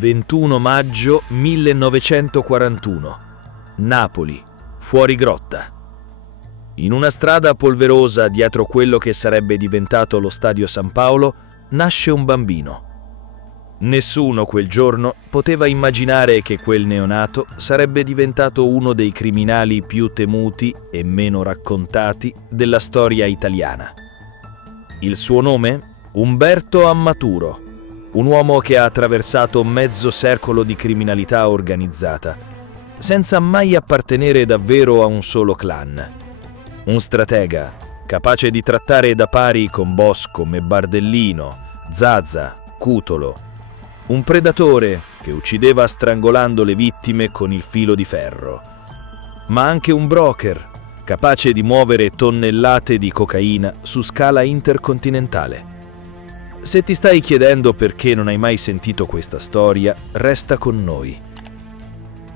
21 maggio 1941. Napoli, fuori grotta. In una strada polverosa dietro quello che sarebbe diventato lo Stadio San Paolo, nasce un bambino. Nessuno quel giorno poteva immaginare che quel neonato sarebbe diventato uno dei criminali più temuti e meno raccontati della storia italiana. Il suo nome? Umberto Ammaturo, un uomo che ha attraversato mezzo secolo di criminalità organizzata, senza mai appartenere davvero a un solo clan. Un stratega, capace di trattare da pari con boss come Bardellino, Zaza, Cutolo. Un predatore che uccideva strangolando le vittime con il filo di ferro. Ma anche un broker, capace di muovere tonnellate di cocaina su scala intercontinentale. Se ti stai chiedendo perché non hai mai sentito questa storia, resta con noi.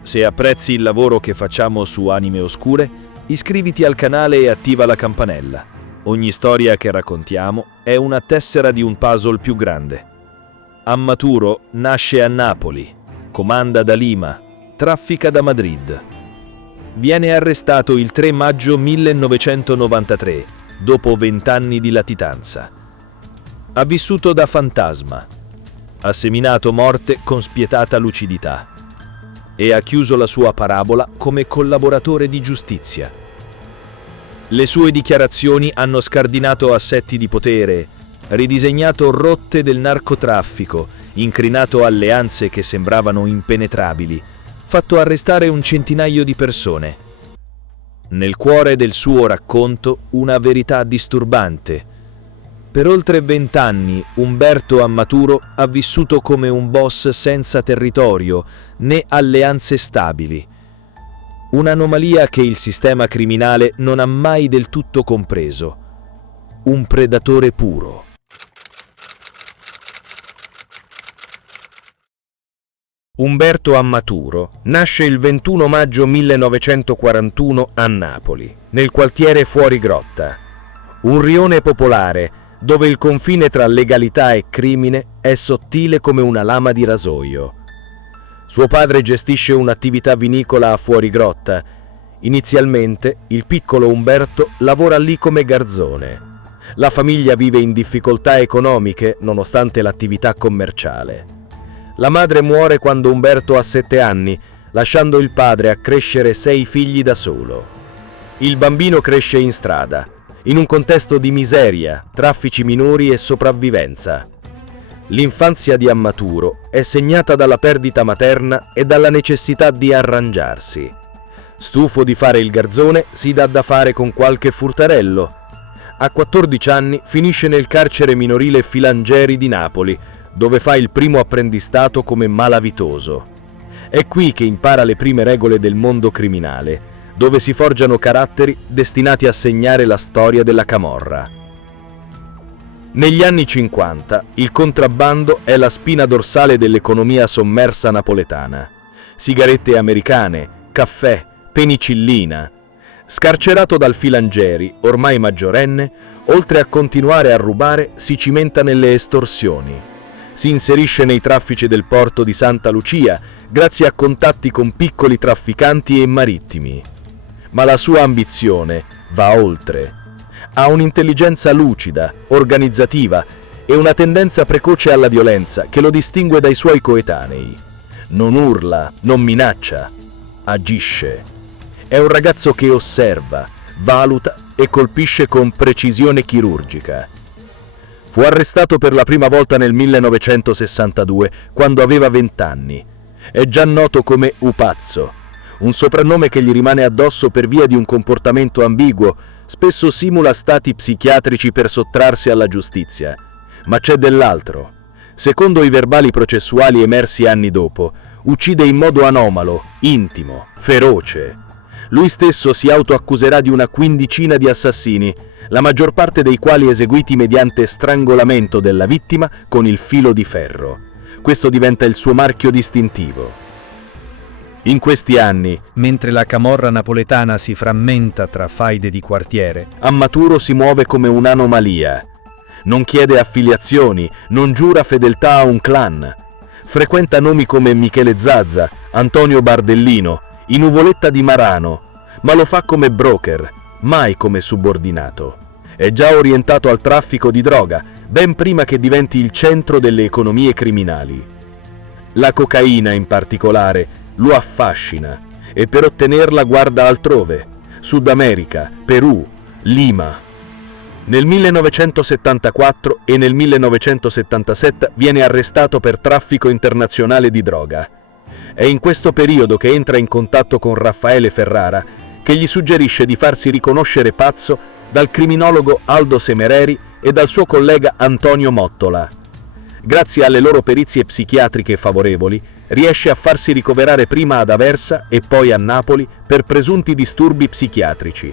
Se apprezzi il lavoro che facciamo su Anime Oscure, iscriviti al canale e attiva la campanella. Ogni storia che raccontiamo è una tessera di un puzzle più grande. Ammaturo nasce a Napoli, comanda da Lima, traffica da Madrid. Viene arrestato il 3 maggio 1993, dopo 20 anni di latitanza. Ha vissuto da fantasma, ha seminato morte con spietata lucidità e ha chiuso la sua parabola come collaboratore di giustizia. Le sue dichiarazioni hanno scardinato assetti di potere, ridisegnato rotte del narcotraffico, incrinato alleanze che sembravano impenetrabili, fatto arrestare un centinaio di persone. Nel cuore del suo racconto una verità disturbante. Per oltre 20 anni Umberto Ammaturo ha vissuto come un boss senza territorio né alleanze stabili. Un'anomalia che il sistema criminale non ha mai del tutto compreso. Un predatore puro. Umberto Ammaturo nasce il 21 maggio 1941 a Napoli, nel quartiere Fuori Grotta, un rione popolare dove il confine tra legalità e crimine è sottile come una lama di rasoio. Suo padre gestisce un'attività vinicola a Fuori Grotta. Inizialmente il piccolo Umberto lavora lì come garzone. La famiglia vive in difficoltà economiche nonostante l'attività commerciale. La madre muore quando Umberto ha 7 anni, lasciando il padre a crescere 6 figli da solo. Il bambino cresce in strada, in un contesto di miseria, traffici minori e sopravvivenza. L'infanzia di Ammaturo è segnata dalla perdita materna e dalla necessità di arrangiarsi. Stufo di fare il garzone, si dà da fare con qualche furtarello. A 14 anni finisce nel carcere minorile Filangieri di Napoli, dove fa il primo apprendistato come malavitoso. È qui che impara le prime regole del mondo criminale, dove si forgiano caratteri destinati a segnare la storia della camorra. Negli anni 50 il contrabbando è la spina dorsale dell'economia sommersa napoletana. Sigarette americane, caffè, penicillina. Scarcerato dal Filangieri, ormai maggiorenne, oltre a continuare a rubare, si cimenta nelle estorsioni. Si inserisce nei traffici del porto di Santa Lucia, grazie a contatti con piccoli trafficanti e marittimi. Ma la sua ambizione va oltre. Ha un'intelligenza lucida, organizzativa e una tendenza precoce alla violenza che lo distingue dai suoi coetanei. Non urla, non minaccia, agisce. È un ragazzo che osserva, valuta e colpisce con precisione chirurgica. Fu arrestato per la prima volta nel 1962, quando aveva 20 anni. È già noto come Upazzo, un soprannome che gli rimane addosso per via di un comportamento ambiguo, spesso simula stati psichiatrici per sottrarsi alla giustizia. Ma c'è dell'altro. Secondo i verbali processuali emersi anni dopo, uccide in modo anomalo, intimo, feroce. Lui stesso si autoaccuserà di una quindicina di assassini, la maggior parte dei quali eseguiti mediante strangolamento della vittima con il filo di ferro. Questo diventa il suo marchio distintivo. In questi anni, mentre la camorra napoletana si frammenta tra faide di quartiere, Ammaturo si muove come un'anomalia. Non chiede affiliazioni, non giura fedeltà a un clan. Frequenta nomi come Michele Zazza, Antonio Bardellino, i Nuvoletta di Marano, ma lo fa come broker, mai come subordinato. È già orientato al traffico di droga, ben prima che diventi il centro delle economie criminali. La cocaina, in particolare, lo affascina e per ottenerla guarda altrove: Sud America, Perù, Lima. Nel 1974 e nel 1977 viene arrestato per traffico internazionale di droga. È in questo periodo che entra in contatto con Raffaele Ferrara, che gli suggerisce di farsi riconoscere pazzo dal criminologo Aldo Semereri e dal suo collega Antonio Mottola. Grazie alle loro perizie psichiatriche favorevoli, riesce a farsi ricoverare prima ad Aversa e poi a Napoli per presunti disturbi psichiatrici.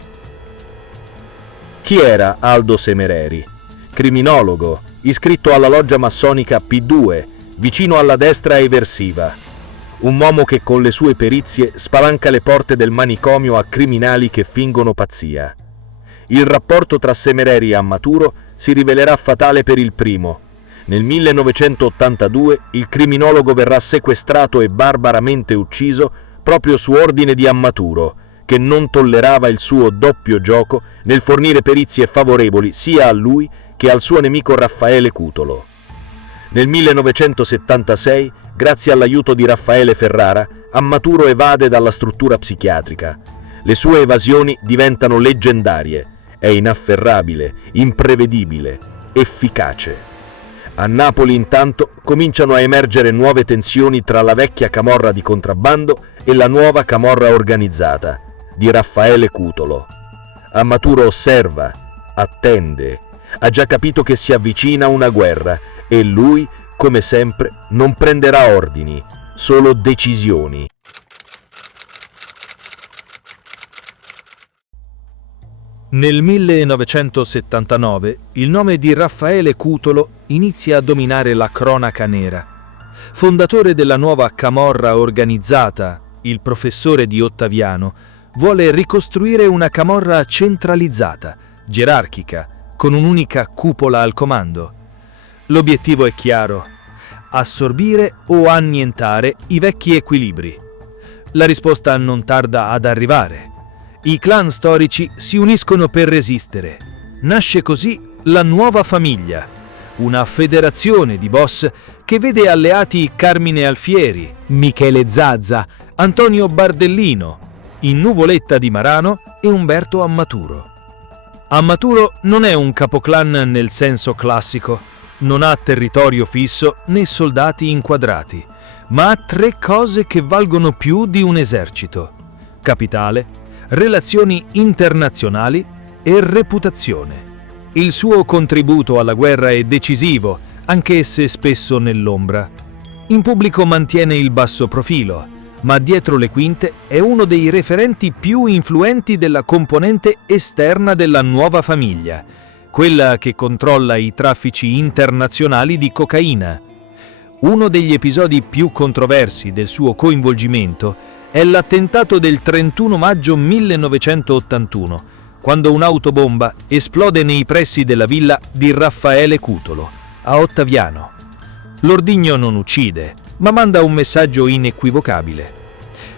Chi era Aldo Semereri? Criminologo, iscritto alla loggia massonica P2, vicino alla destra eversiva. Un uomo che con le sue perizie spalanca le porte del manicomio a criminali che fingono pazzia. Il rapporto tra Semereri e Ammaturo si rivelerà fatale per il primo. Nel 1982 il criminologo verrà sequestrato e barbaramente ucciso proprio su ordine di Ammaturo, che non tollerava il suo doppio gioco nel fornire perizie favorevoli sia a lui che al suo nemico Raffaele Cutolo. Nel 1976, grazie all'aiuto di Raffaele Ferrara, Ammaturo evade dalla struttura psichiatrica. Le sue evasioni diventano leggendarie. È inafferrabile, imprevedibile, efficace. A Napoli, intanto, cominciano a emergere nuove tensioni tra la vecchia camorra di contrabbando e la nuova camorra organizzata di Raffaele Cutolo. Ammaturo osserva, attende, ha già capito che si avvicina una guerra e lui, come sempre, non prenderà ordini, solo decisioni. Nel 1979 il nome di Raffaele Cutolo inizia a dominare la cronaca nera. Fondatore della nuova camorra organizzata, il professore di Ottaviano vuole ricostruire una camorra centralizzata, gerarchica, con un'unica cupola al comando. L'obiettivo è chiaro: assorbire o annientare i vecchi equilibri. La risposta non tarda ad arrivare. I clan storici si uniscono per resistere. Nasce così la nuova famiglia, una federazione di boss che vede alleati Carmine Alfieri, Michele Zazza, Antonio Bardellino, in Nuvoletta di Marano e Umberto Ammaturo. Ammaturo non è un capoclan nel senso classico, non ha territorio fisso né soldati inquadrati, ma ha tre cose che valgono più di un esercito: capitale, relazioni internazionali e reputazione. Il suo contributo alla guerra è decisivo, anche se spesso nell'ombra. In pubblico mantiene il basso profilo, ma dietro le quinte è uno dei referenti più influenti della componente esterna della nuova famiglia, quella che controlla i traffici internazionali di cocaina. Uno degli episodi più controversi del suo coinvolgimento è l'attentato del 31 maggio 1981, quando un'autobomba esplode nei pressi della villa di Raffaele Cutolo, a Ottaviano. L'ordigno non uccide, ma manda un messaggio inequivocabile.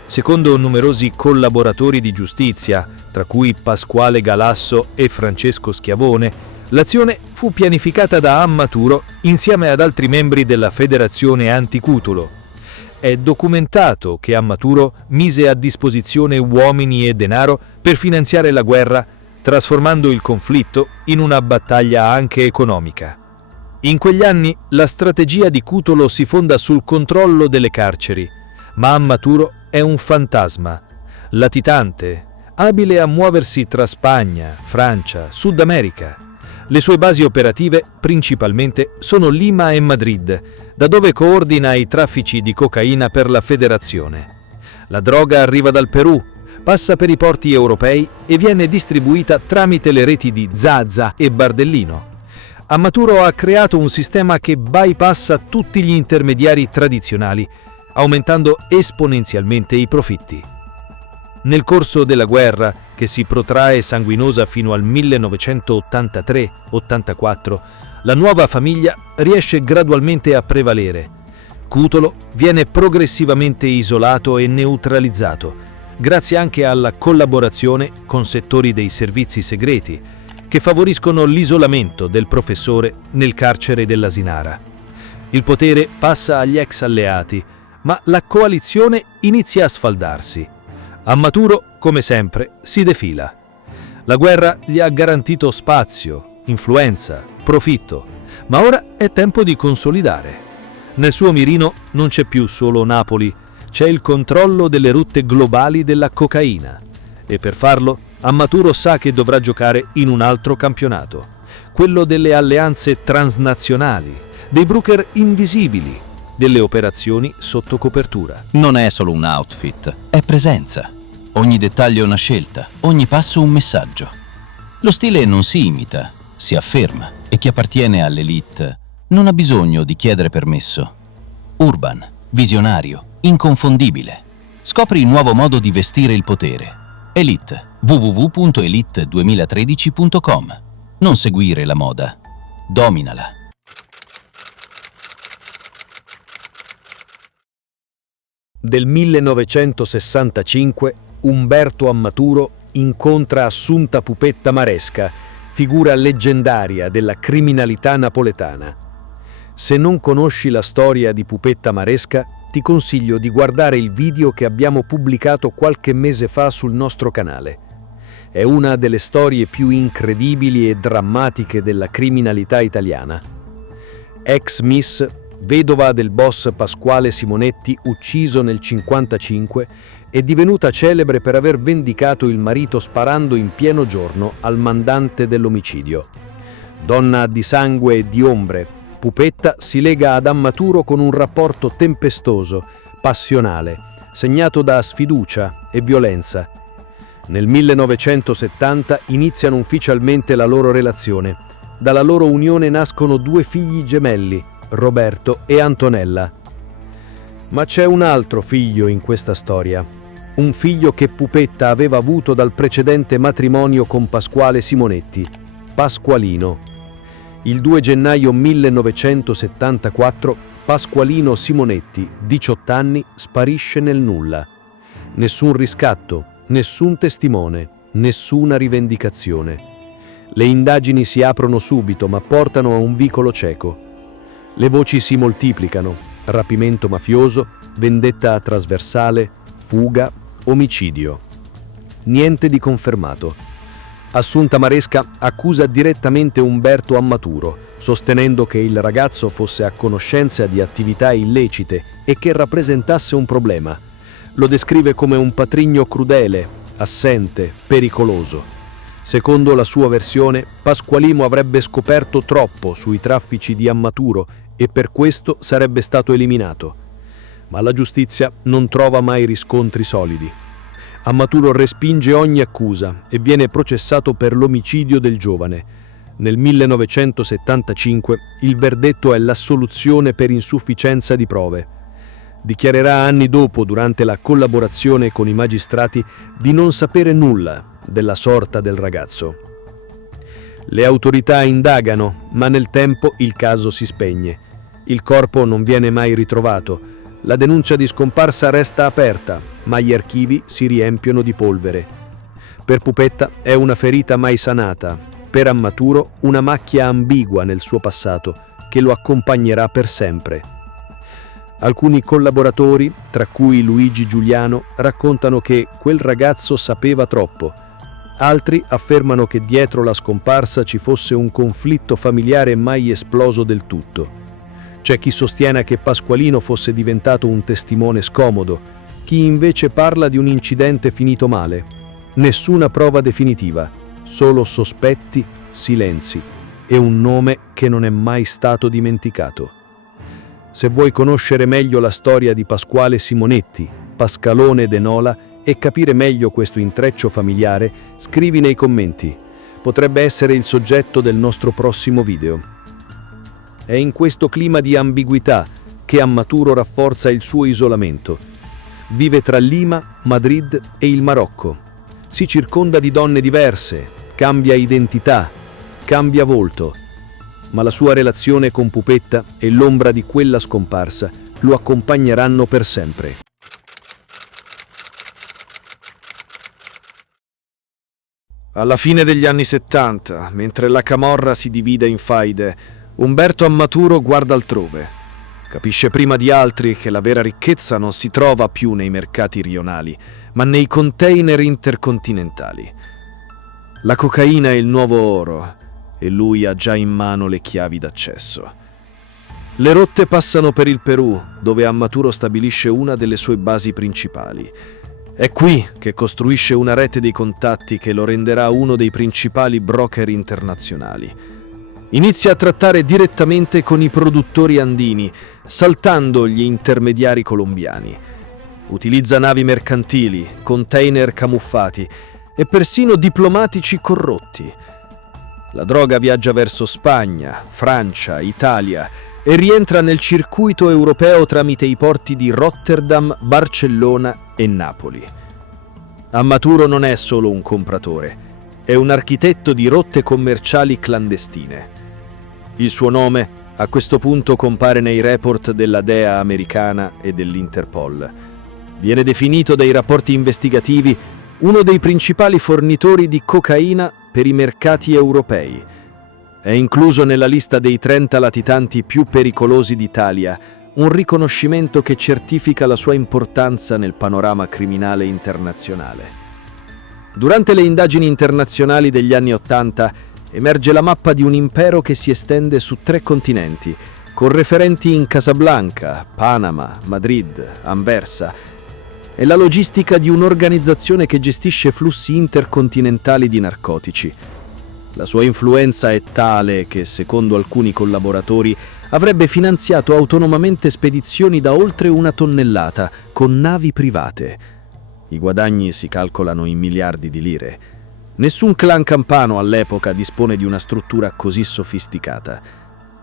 Secondo numerosi collaboratori di giustizia, tra cui Pasquale Galasso e Francesco Schiavone, l'azione fu pianificata da Ammaturo insieme ad altri membri della Federazione Anticutolo. È documentato che Ammaturo mise a disposizione uomini e denaro per finanziare la guerra, trasformando il conflitto in una battaglia anche economica. In quegli anni la strategia di Cutolo si fonda sul controllo delle carceri, ma Ammaturo è un fantasma, latitante, abile a muoversi tra Spagna, Francia, Sud America. Le sue basi operative principalmente sono Lima e Madrid, da dove coordina i traffici di cocaina per la federazione. La droga arriva dal Perù, passa per i porti europei e viene distribuita tramite le reti di Zazza e Bardellino. Ammaturo ha creato un sistema che bypassa tutti gli intermediari tradizionali, aumentando esponenzialmente i profitti. Nel corso della guerra, che si protrae sanguinosa fino al 1983-84, la nuova famiglia riesce gradualmente a prevalere. Cutolo viene progressivamente isolato e neutralizzato, grazie anche alla collaborazione con settori dei servizi segreti, che favoriscono l'isolamento del professore nel carcere dell'Asinara. Il potere passa agli ex alleati, ma la coalizione inizia a sfaldarsi. Ammaturo, come sempre, si defila. La guerra gli ha garantito spazio, influenza, profitto, ma ora è tempo di consolidare. Nel suo mirino non c'è più solo Napoli, c'è il controllo delle rotte globali della cocaina. E per farlo, Ammaturo sa che dovrà giocare in un altro campionato, quello delle alleanze transnazionali, dei broker invisibili, delle operazioni sotto copertura. Non è solo un outfit, è presenza. Ogni dettaglio è una scelta, ogni passo un messaggio. Lo stile non si imita, si afferma, e chi appartiene all'elite non ha bisogno di chiedere permesso. Urban, visionario, inconfondibile. Scopri il nuovo modo di vestire il potere. Elite, www.elite2013.com. Non seguire la moda, dominala. Del 1965 Umberto Ammaturo incontra Assunta Pupetta Maresca, figura leggendaria della criminalità napoletana. Se non conosci la storia di Pupetta Maresca, ti consiglio di guardare il video che abbiamo pubblicato qualche mese fa sul nostro canale. È una delle storie più incredibili e drammatiche della criminalità italiana. Ex Miss, vedova del boss Pasquale Simonetti, ucciso nel 1955, è divenuta celebre per aver vendicato il marito sparando in pieno giorno al mandante dell'omicidio. Donna di sangue e di ombre, Pupetta si lega ad Ammaturo con un rapporto tempestoso, passionale, segnato da sfiducia e violenza. Nel 1970 iniziano ufficialmente la loro relazione. Dalla loro unione nascono 2 figli gemelli, Roberto e Antonella. Ma c'è un altro figlio in questa storia, un figlio che Pupetta aveva avuto dal precedente matrimonio con Pasquale Simonetti, Pasqualino. Il 2 gennaio 1974 Pasqualino Simonetti, 18 anni, sparisce nel nulla. Nessun riscatto, nessun testimone, nessuna rivendicazione. Le indagini si aprono subito ma portano a un vicolo cieco. Le voci si moltiplicano: rapimento mafioso, vendetta trasversale, fuga, omicidio. Niente di confermato. Assunta Maresca accusa direttamente Umberto Ammaturo, sostenendo che il ragazzo fosse a conoscenza di attività illecite e che rappresentasse un problema. Lo descrive come un patrigno crudele, assente, pericoloso. Secondo la sua versione, Pasqualino avrebbe scoperto troppo sui traffici di Ammaturo e per questo sarebbe stato eliminato. Ma la giustizia non trova mai riscontri solidi. Ammaturo respinge ogni accusa e viene processato per l'omicidio del giovane. Nel 1975 il verdetto è l'assoluzione per insufficienza di prove. Dichiarerà anni dopo, durante la collaborazione con i magistrati, di non sapere nulla della sorta del ragazzo. Le autorità indagano, ma nel tempo il caso si spegne. Il corpo non viene mai ritrovato. La denuncia di scomparsa resta aperta, ma gli archivi si riempiono di polvere. Per Pupetta è una ferita mai sanata, per Ammaturo una macchia ambigua nel suo passato che lo accompagnerà per sempre. Alcuni collaboratori, tra cui Luigi Giuliano, raccontano che quel ragazzo sapeva troppo. Altri affermano che dietro la scomparsa ci fosse un conflitto familiare mai esploso del tutto. C'è chi sostiene che Pasqualino fosse diventato un testimone scomodo, chi invece parla di un incidente finito male. Nessuna prova definitiva, solo sospetti, silenzi e un nome che non è mai stato dimenticato. Se vuoi conoscere meglio la storia di Pasquale Simonetti, Pascalone De Nola e capire meglio questo intreccio familiare, scrivi nei commenti. Potrebbe essere il soggetto del nostro prossimo video. È in questo clima di ambiguità che Ammaturo rafforza il suo isolamento. Vive tra Lima, Madrid e il Marocco. Si circonda di donne diverse, cambia identità, cambia volto. Ma la sua relazione con Pupetta è l'ombra di quella scomparsa, lo accompagneranno per sempre. Alla fine degli anni 70, mentre la camorra si divide in faide, Umberto Ammaturo guarda altrove. Capisce prima di altri che la vera ricchezza non si trova più nei mercati rionali, ma nei container intercontinentali. La cocaina è il nuovo oro e lui ha già in mano le chiavi d'accesso. Le rotte passano per il Perù, dove Ammaturo stabilisce una delle sue basi principali. È qui che costruisce una rete dei contatti che lo renderà uno dei principali broker internazionali. Inizia a trattare direttamente con i produttori andini, saltando gli intermediari colombiani. Utilizza navi mercantili, container camuffati e persino diplomatici corrotti. La droga viaggia verso Spagna, Francia, Italia e rientra nel circuito europeo tramite i porti di Rotterdam, Barcellona e Napoli. Ammaturo non è solo un compratore, è un architetto di rotte commerciali clandestine. Il suo nome a questo punto compare nei report della DEA americana e dell'Interpol. Viene definito dai rapporti investigativi uno dei principali fornitori di cocaina per i mercati europei. È incluso nella lista dei 30 latitanti più pericolosi d'Italia, un riconoscimento che certifica la sua importanza nel panorama criminale internazionale. Durante le indagini internazionali degli anni '80 emerge la mappa di un impero che si estende su 3 continenti, con referenti in Casablanca, Panama, Madrid, Anversa, e la logistica di un'organizzazione che gestisce flussi intercontinentali di narcotici. La sua influenza è tale che, secondo alcuni collaboratori, avrebbe finanziato autonomamente spedizioni da oltre 1 tonnellata con navi private. I guadagni si calcolano in miliardi di lire. Nessun clan campano all'epoca dispone di una struttura così sofisticata.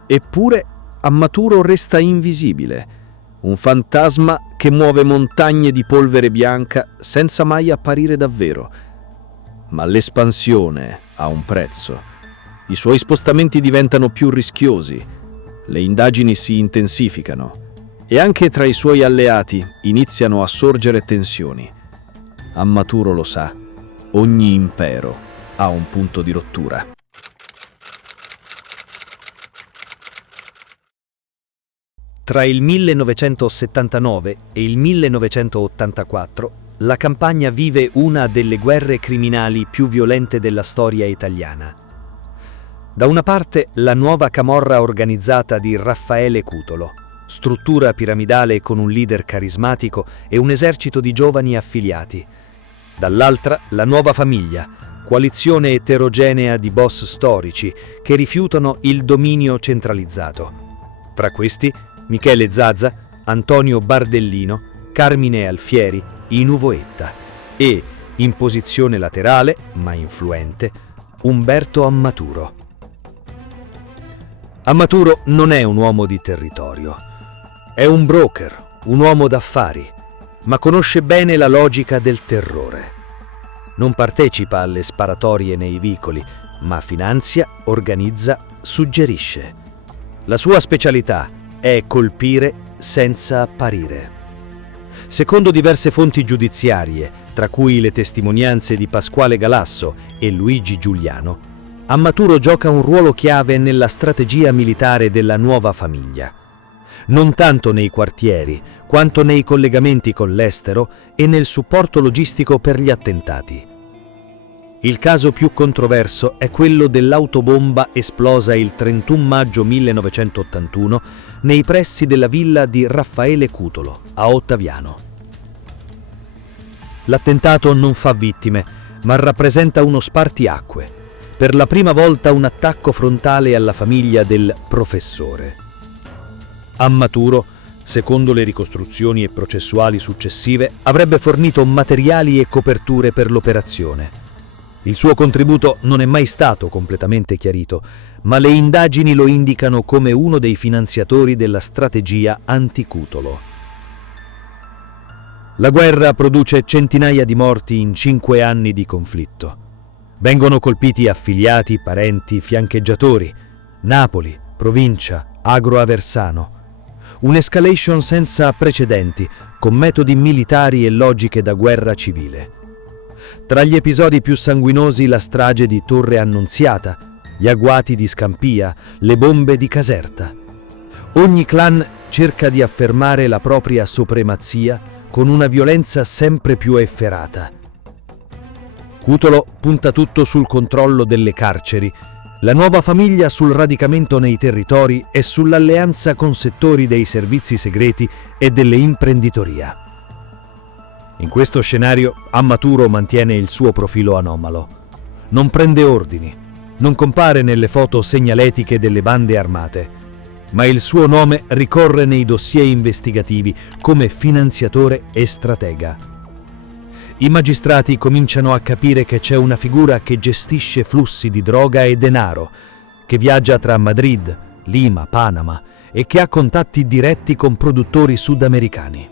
Eppure Ammaturo resta invisibile, un fantasma che muove montagne di polvere bianca senza mai apparire davvero. Ma l'espansione ha un prezzo. I suoi spostamenti diventano più rischiosi, le indagini si intensificano e anche tra i suoi alleati iniziano a sorgere tensioni. Ammaturo lo sa. Ogni impero ha un punto di rottura. Tra il 1979 e il 1984, la Campania vive una delle guerre criminali più violente della storia italiana. Da una parte la nuova camorra organizzata di Raffaele Cutolo, struttura piramidale con un leader carismatico e un esercito di giovani affiliati. Dall'altra la nuova famiglia, coalizione eterogenea di boss storici che rifiutano il dominio centralizzato. Tra questi Michele Zazza, Antonio Bardellino, Carmine Alfieri, Inu Voetta e, in posizione laterale ma influente, Umberto Ammaturo. Ammaturo non è un uomo di territorio, è un broker, un uomo d'affari, ma conosce bene la logica del terrore. Non partecipa alle sparatorie nei vicoli, ma finanzia, organizza, suggerisce. La sua specialità è colpire senza apparire. Secondo diverse fonti giudiziarie, tra cui le testimonianze di Pasquale Galasso e Luigi Giuliano, Ammaturo gioca un ruolo chiave nella strategia militare della nuova famiglia. Non tanto nei quartieri, quanto nei collegamenti con l'estero e nel supporto logistico per gli attentati. Il caso più controverso è quello dell'autobomba esplosa il 31 maggio 1981 nei pressi della villa di Raffaele Cutolo, a Ottaviano. L'attentato non fa vittime, ma rappresenta uno spartiacque. Per la prima volta un attacco frontale alla famiglia del professore. Ammaturo, secondo le ricostruzioni e processuali successive, avrebbe fornito materiali e coperture per l'operazione. Il suo contributo non è mai stato completamente chiarito, ma le indagini lo indicano come uno dei finanziatori della strategia anti-Cutolo. La guerra produce centinaia di morti in 5 anni di conflitto. Vengono colpiti affiliati, parenti, fiancheggiatori, Napoli, provincia, Agro Aversano. Un'escalation senza precedenti, con metodi militari e logiche da guerra civile. Tra gli episodi più sanguinosi la strage di Torre Annunziata, gli agguati di Scampia, le bombe di Caserta. Ogni clan cerca di affermare la propria supremazia con una violenza sempre più efferata. Cutolo punta tutto sul controllo delle carceri, la nuova famiglia sul radicamento nei territori e sull'alleanza con settori dei servizi segreti e dell'imprenditoria. In questo scenario, Ammaturo mantiene il suo profilo anomalo. Non prende ordini, non compare nelle foto segnaletiche delle bande armate, ma il suo nome ricorre nei dossier investigativi come finanziatore e stratega. I magistrati cominciano a capire che c'è una figura che gestisce flussi di droga e denaro, che viaggia tra Madrid, Lima, Panama e che ha contatti diretti con produttori sudamericani.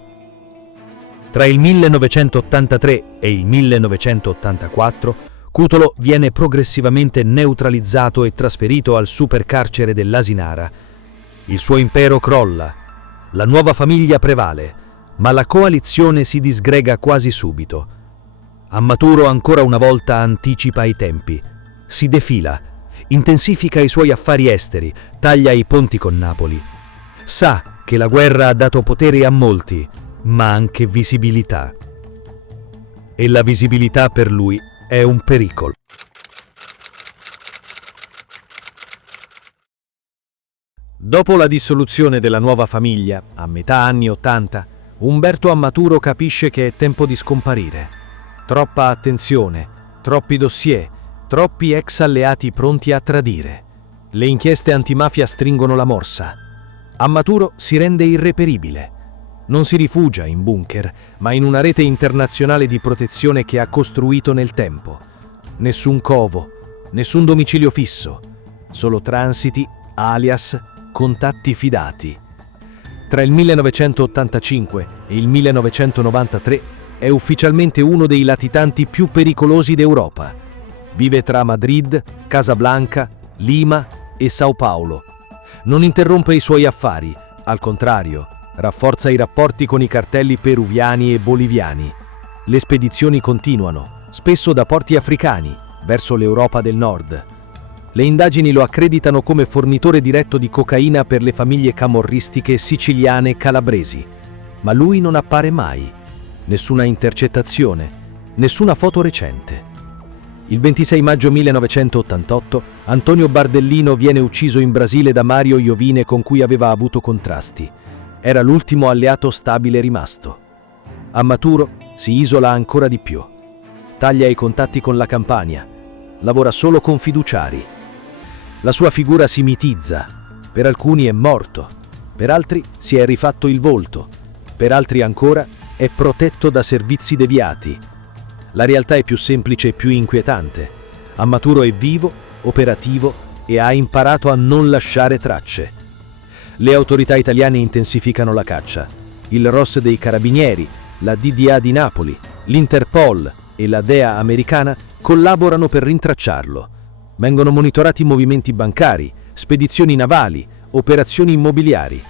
Tra il 1983 e il 1984, Cutolo viene progressivamente neutralizzato e trasferito al supercarcere dell'Asinara. Il suo impero crolla, la nuova famiglia prevale, ma la coalizione si disgrega quasi subito. Ammaturo ancora una volta anticipa i tempi, si defila, intensifica i suoi affari esteri, taglia i ponti con Napoli. Sa che la guerra ha dato potere a molti, ma anche visibilità. E la visibilità per lui è un pericolo. Dopo la dissoluzione della nuova famiglia, a metà anni '80, Umberto Ammaturo capisce che è tempo di scomparire. Troppa attenzione, troppi dossier, troppi ex alleati pronti a tradire. Le inchieste antimafia stringono la morsa. Ammaturo si rende irreperibile. Non si rifugia in bunker, ma in una rete internazionale di protezione che ha costruito nel tempo. Nessun covo, nessun domicilio fisso, solo transiti, alias, contatti fidati. Tra il 1985 e il 1993 è ufficialmente uno dei latitanti più pericolosi d'Europa. Vive tra Madrid, Casablanca, Lima e Sao Paulo. Non interrompe i suoi affari, al contrario, rafforza i rapporti con i cartelli peruviani e boliviani. Le spedizioni continuano, spesso da porti africani, verso l'Europa del Nord. Le indagini lo accreditano come fornitore diretto di cocaina per le famiglie camorristiche siciliane e calabresi. Ma lui non appare mai. Nessuna intercettazione, nessuna foto recente. Il 26 maggio 1988 Antonio Bardellino viene ucciso in Brasile da Mario Iovine con cui aveva avuto contrasti. Era l'ultimo alleato stabile rimasto. Ammaturo si isola ancora di più. Taglia i contatti con la Campania. Lavora solo con fiduciari. La sua figura si mitizza. Per alcuni è morto, per altri si è rifatto il volto, per altri ancora è protetto da servizi deviati. La realtà è più semplice e più inquietante. Ammaturo è vivo, operativo e ha imparato a non lasciare tracce. Le autorità italiane intensificano la caccia. Il ROS dei Carabinieri, la DDA di Napoli, l'Interpol e la DEA americana collaborano per rintracciarlo. Vengono monitorati movimenti bancari, spedizioni navali, operazioni immobiliari.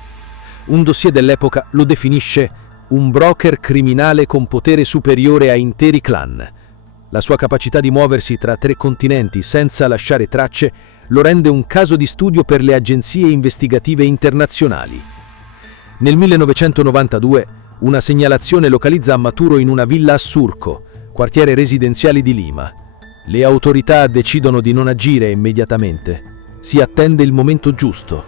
Un dossier dell'epoca lo definisce un broker criminale con potere superiore a interi clan. La sua capacità di muoversi tra 3 continenti senza lasciare tracce lo rende un caso di studio per le agenzie investigative internazionali. Nel 1992 una segnalazione localizza Ammaturo in una villa a Surco, quartiere residenziale di Lima. Le autorità decidono di non agire immediatamente. Si attende il momento giusto.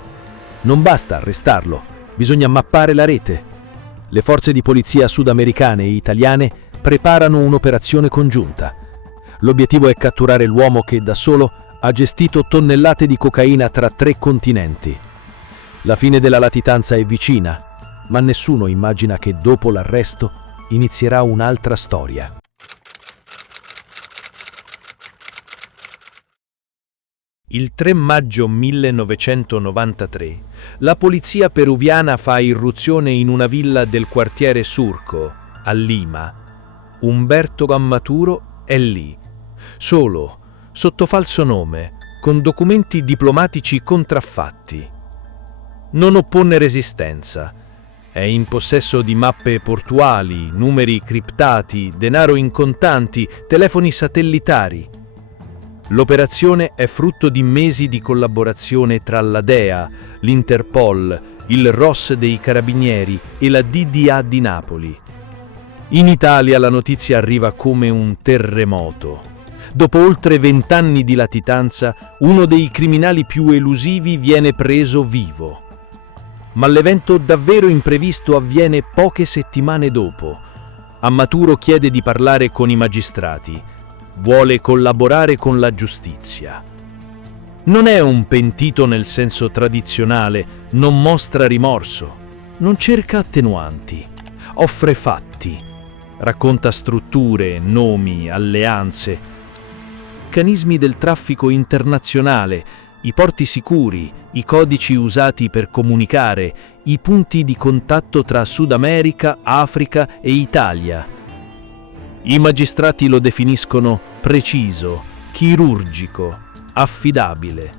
Non basta arrestarlo, bisogna mappare la rete. Le forze di polizia sudamericane e italiane preparano un'operazione congiunta. L'obiettivo è catturare l'uomo che da solo ha gestito tonnellate di cocaina tra 3 continenti. La fine della latitanza è vicina, ma nessuno immagina che dopo l'arresto inizierà un'altra storia. Il 3 maggio 1993 la polizia peruviana fa irruzione in una villa del quartiere Surco, a Lima. Umberto Ammaturo è lì, solo, sotto falso nome, con documenti diplomatici contraffatti. Non oppone resistenza, È in possesso di mappe portuali, numeri criptati, denaro in contanti, telefoni satellitari. L'operazione è frutto di mesi di collaborazione tra la DEA, l'Interpol, il ROS dei Carabinieri e la DDA di Napoli. In Italia la notizia arriva come un terremoto. Dopo oltre 20 anni di latitanza, uno dei criminali più elusivi viene preso vivo. Ma l'evento davvero imprevisto avviene poche settimane dopo. Ammaturo chiede di parlare con i magistrati. Vuole collaborare con la giustizia. Non è un pentito nel senso tradizionale, non mostra rimorso, non cerca attenuanti, offre fatti, racconta strutture, nomi, alleanze, meccanismi del traffico internazionale, i porti sicuri, i codici usati per comunicare, i punti di contatto tra Sud America, Africa e Italia. I magistrati lo definiscono preciso, chirurgico, affidabile.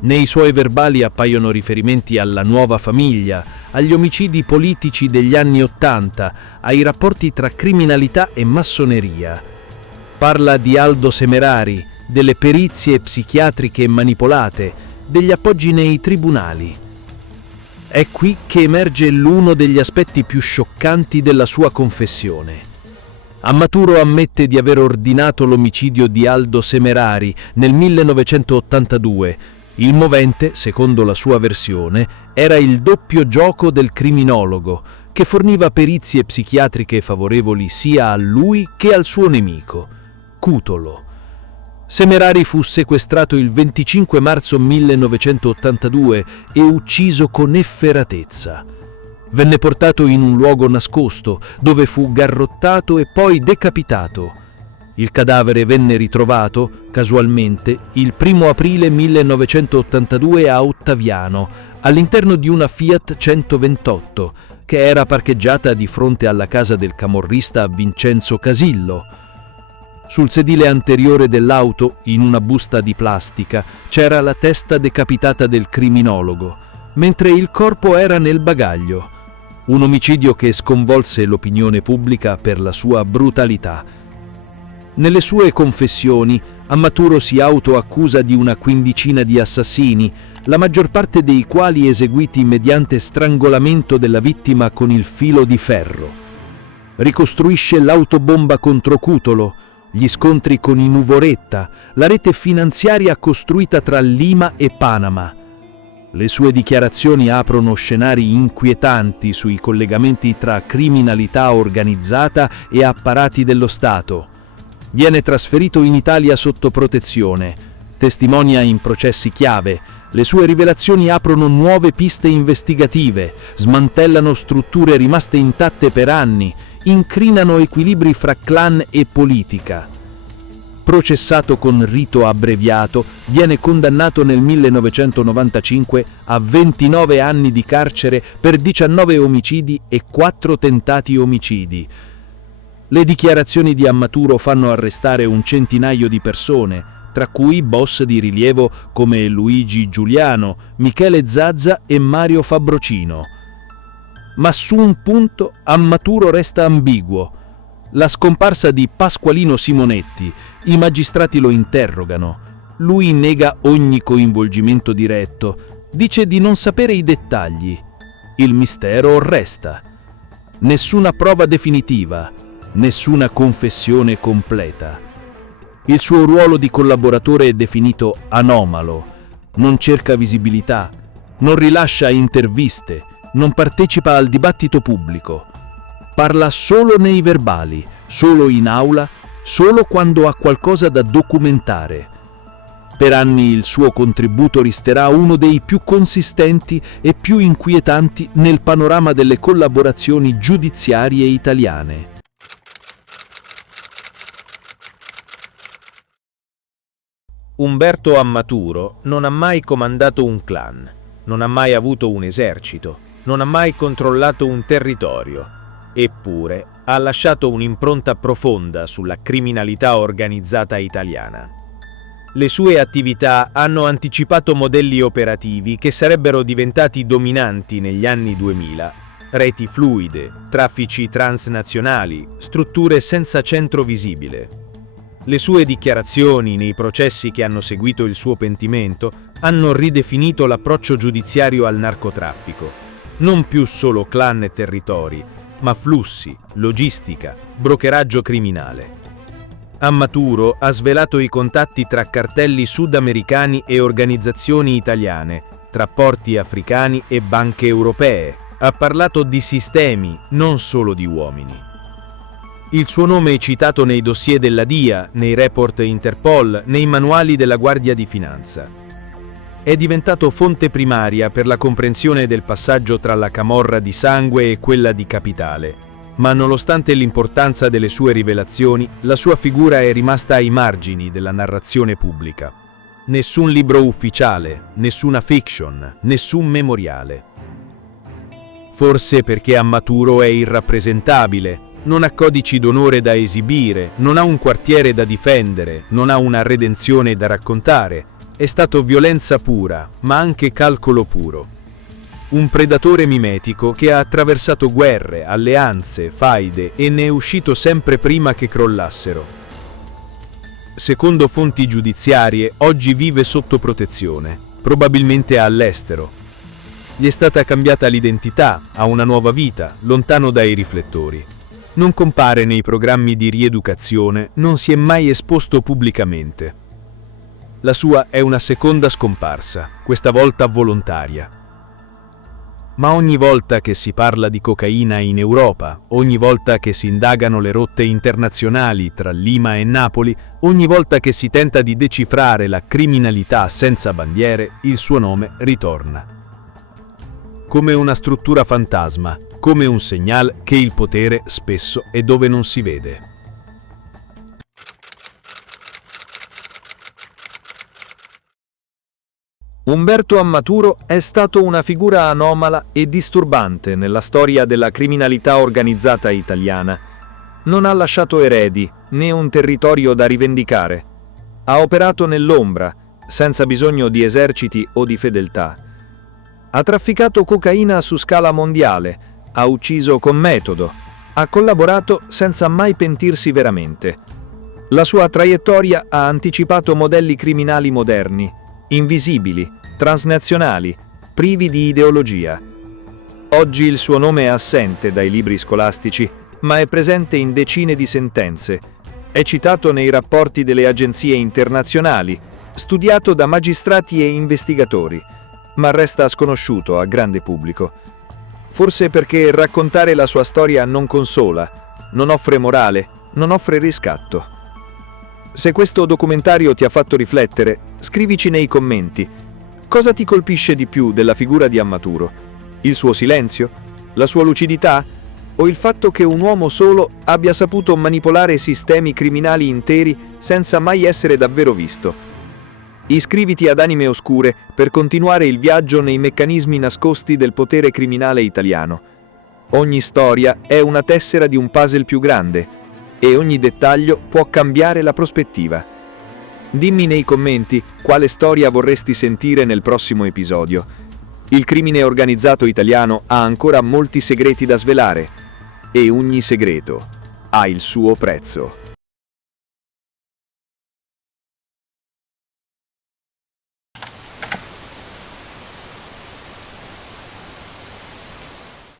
Nei suoi verbali appaiono riferimenti alla nuova famiglia, agli omicidi politici degli anni '80, ai rapporti tra criminalità e massoneria. Parla di Aldo Semerari, delle perizie psichiatriche manipolate, degli appoggi nei tribunali. È qui che emerge l'uno degli aspetti più scioccanti della sua confessione. Ammaturo ammette di aver ordinato l'omicidio di Aldo Semerari nel 1982. Il movente, secondo la sua versione, era il doppio gioco del criminologo, che forniva perizie psichiatriche favorevoli sia a lui che al suo nemico, Cutolo. Semerari fu sequestrato il 25 marzo 1982 e ucciso con efferatezza. Venne portato in un luogo nascosto, dove fu garrottato e poi decapitato. Il cadavere venne ritrovato, casualmente, il 1 aprile 1982 a Ottaviano, all'interno di una Fiat 128, che era parcheggiata di fronte alla casa del camorrista Vincenzo Casillo. Sul sedile anteriore dell'auto, in una busta di plastica, c'era la testa decapitata del criminologo, mentre il corpo era nel bagaglio. Un omicidio che sconvolse l'opinione pubblica per la sua brutalità. Nelle sue confessioni, Ammaturo si autoaccusa di una quindicina di assassini, la maggior parte dei quali eseguiti mediante strangolamento della vittima con il filo di ferro. Ricostruisce l'autobomba contro Cutolo, gli scontri con i Nuvoretta, la rete finanziaria costruita tra Lima e Panama. Le sue dichiarazioni aprono scenari inquietanti sui collegamenti tra criminalità organizzata e apparati dello Stato. Viene trasferito in Italia sotto protezione, testimonia in processi chiave, le sue rivelazioni aprono nuove piste investigative, smantellano strutture rimaste intatte per anni, incrinano equilibri fra clan e politica. Processato con rito abbreviato, viene condannato nel 1995 a 29 anni di carcere per 19 omicidi e 4 tentati omicidi. Le dichiarazioni di Ammaturo fanno arrestare un centinaio di persone, tra cui boss di rilievo come Luigi Giuliano, Michele Zazza e Mario Fabrocino. Ma su un punto Ammaturo resta ambiguo. La scomparsa di Pasqualino Simonetti, i magistrati lo interrogano. Lui nega ogni coinvolgimento diretto, dice di non sapere i dettagli. Il mistero resta. Nessuna prova definitiva, nessuna confessione completa. Il suo ruolo di collaboratore è definito anomalo, non cerca visibilità, non rilascia interviste, non partecipa al dibattito pubblico. Parla solo nei verbali, solo in aula, solo quando ha qualcosa da documentare. Per anni il suo contributo resterà uno dei più consistenti e più inquietanti nel panorama delle collaborazioni giudiziarie italiane. Umberto Ammaturo non ha mai comandato un clan, non ha mai avuto un esercito, non ha mai controllato un territorio. Eppure ha lasciato un'impronta profonda sulla criminalità organizzata italiana. Le sue attività hanno anticipato modelli operativi che sarebbero diventati dominanti negli anni 2000 reti fluide, traffici transnazionali, strutture senza centro visibile. Le sue dichiarazioni nei processi che hanno seguito il suo pentimento hanno ridefinito l'approccio giudiziario al narcotraffico. Non più solo clan e territori, ma flussi, logistica, brokeraggio criminale. Ammaturo ha svelato i contatti tra cartelli sudamericani e organizzazioni italiane, tra porti africani e banche europee. Ha parlato di sistemi, non solo di uomini. Il suo nome è citato nei dossier della DIA, nei report Interpol, nei manuali della Guardia di Finanza. È diventato fonte primaria per la comprensione del passaggio tra la camorra di sangue e quella di capitale. Ma nonostante l'importanza delle sue rivelazioni, la sua figura è rimasta ai margini della narrazione pubblica. Nessun libro ufficiale, nessuna fiction, nessun memoriale. Forse perché Ammaturo è irrappresentabile, non ha codici d'onore da esibire, non ha un quartiere da difendere, non ha una redenzione da raccontare. È stato violenza pura, ma anche calcolo puro. Un predatore mimetico che ha attraversato guerre, alleanze, faide e ne è uscito sempre prima che crollassero. Secondo fonti giudiziarie, oggi vive sotto protezione, probabilmente all'estero. Gli è stata cambiata l'identità, ha una nuova vita, lontano dai riflettori. Non compare nei programmi di rieducazione, non si è mai esposto pubblicamente. La sua è una seconda scomparsa, questa volta volontaria. Ma ogni volta che si parla di cocaina in Europa, ogni volta che si indagano le rotte internazionali tra Lima e Napoli, ogni volta che si tenta di decifrare la criminalità senza bandiere, il suo nome ritorna. Come una struttura fantasma, come un segnale che il potere spesso è dove non si vede. Umberto Ammaturo è stato una figura anomala e disturbante nella storia della criminalità organizzata italiana. Non ha lasciato eredi, né un territorio da rivendicare. Ha operato nell'ombra, senza bisogno di eserciti o di fedeltà. Ha trafficato cocaina su scala mondiale, ha ucciso con metodo, ha collaborato senza mai pentirsi veramente. La sua traiettoria ha anticipato modelli criminali moderni, invisibili, transnazionali, privi di ideologia. Oggi il suo nome è assente dai libri scolastici, ma è presente in decine di sentenze. È citato nei rapporti delle agenzie internazionali, studiato da magistrati e investigatori, ma resta sconosciuto a grande pubblico. Forse perché raccontare la sua storia non consola, non offre morale, non offre riscatto. Se questo documentario ti ha fatto riflettere, scrivici nei commenti. Cosa ti colpisce di più della figura di Ammaturo? Il suo silenzio? La sua lucidità? O il fatto che un uomo solo abbia saputo manipolare sistemi criminali interi senza mai essere davvero visto? Iscriviti ad Anime Oscure per continuare il viaggio nei meccanismi nascosti del potere criminale italiano. Ogni storia è una tessera di un puzzle più grande e ogni dettaglio può cambiare la prospettiva. Dimmi nei commenti quale storia vorresti sentire nel prossimo episodio. Il crimine organizzato italiano ha ancora molti segreti da svelare e ogni segreto ha il suo prezzo.